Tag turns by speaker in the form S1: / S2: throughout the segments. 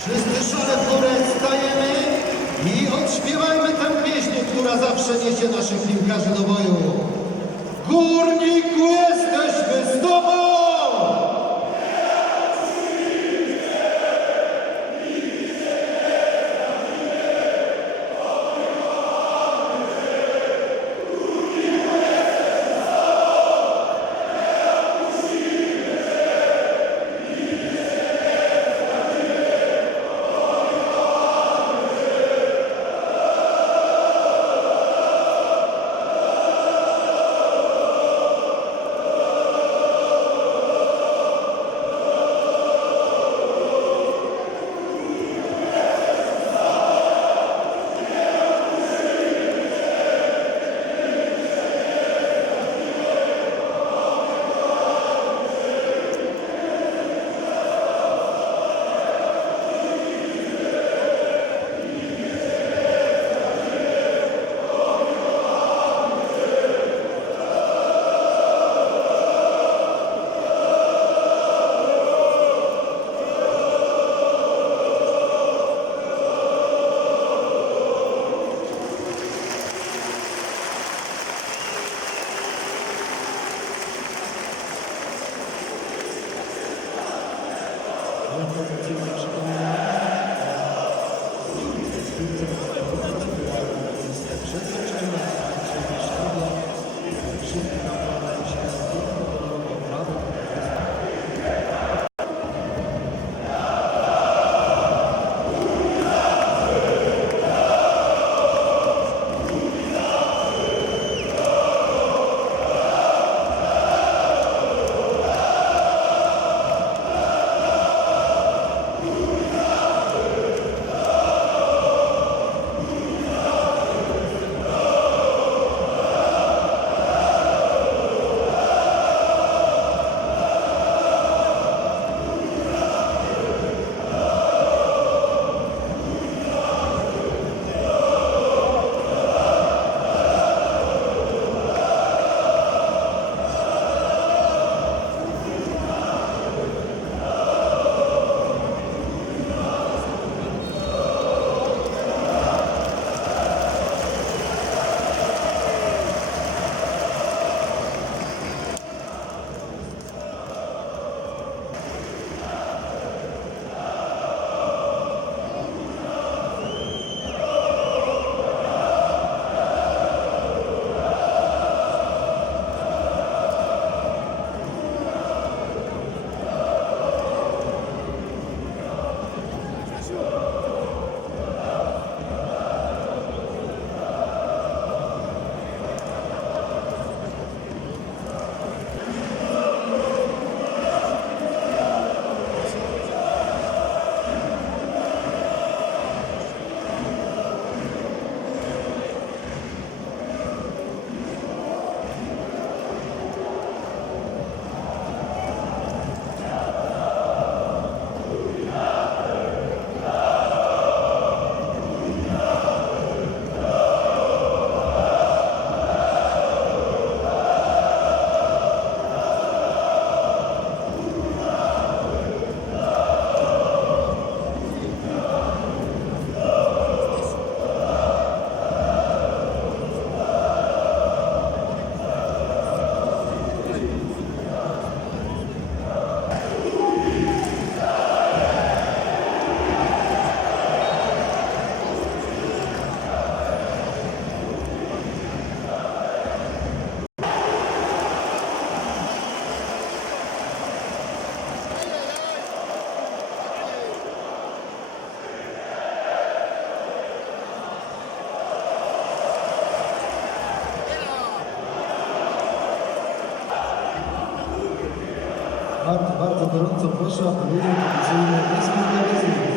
S1: Wszyscy szale w górę stajemy i odśpiewajmy tę pieśń, która zawsze niesie naszych piłkarzy do boju. Górniku, jesteśmy z tobą! Warta gorąco proszę o podjęcie tradycyjnej ekspozycji.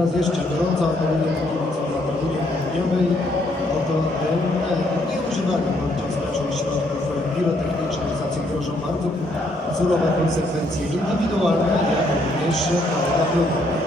S1: Teraz jeszcze gorąca ogólnie na południu południowej. Oto e, nie używamy podczas meczu środków pirotechnicznych, za co grożą bardzo surowe konsekwencje indywidualne, jak również na próbę.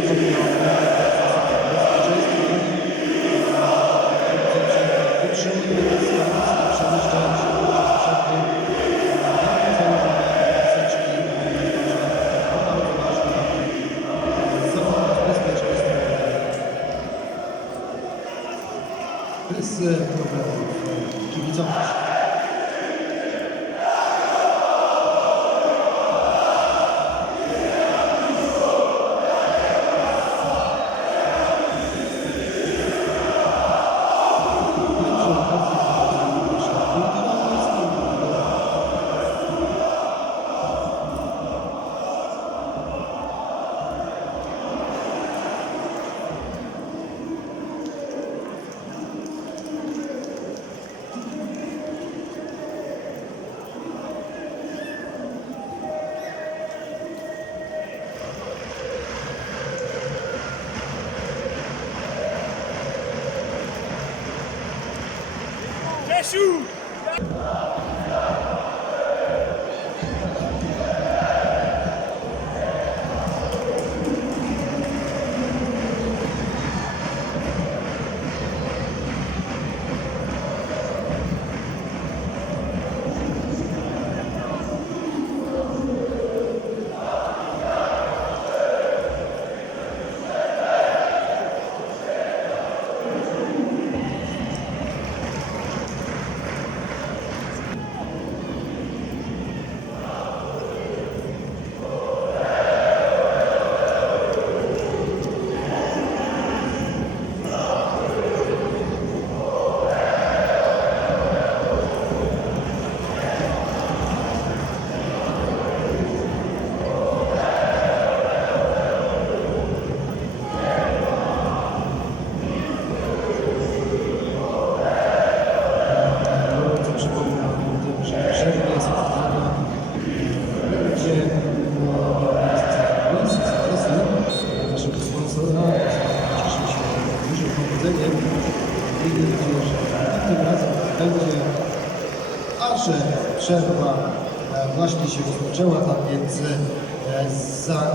S1: Thank you. shoot!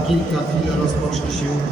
S1: Kilka chwil rozpocznie się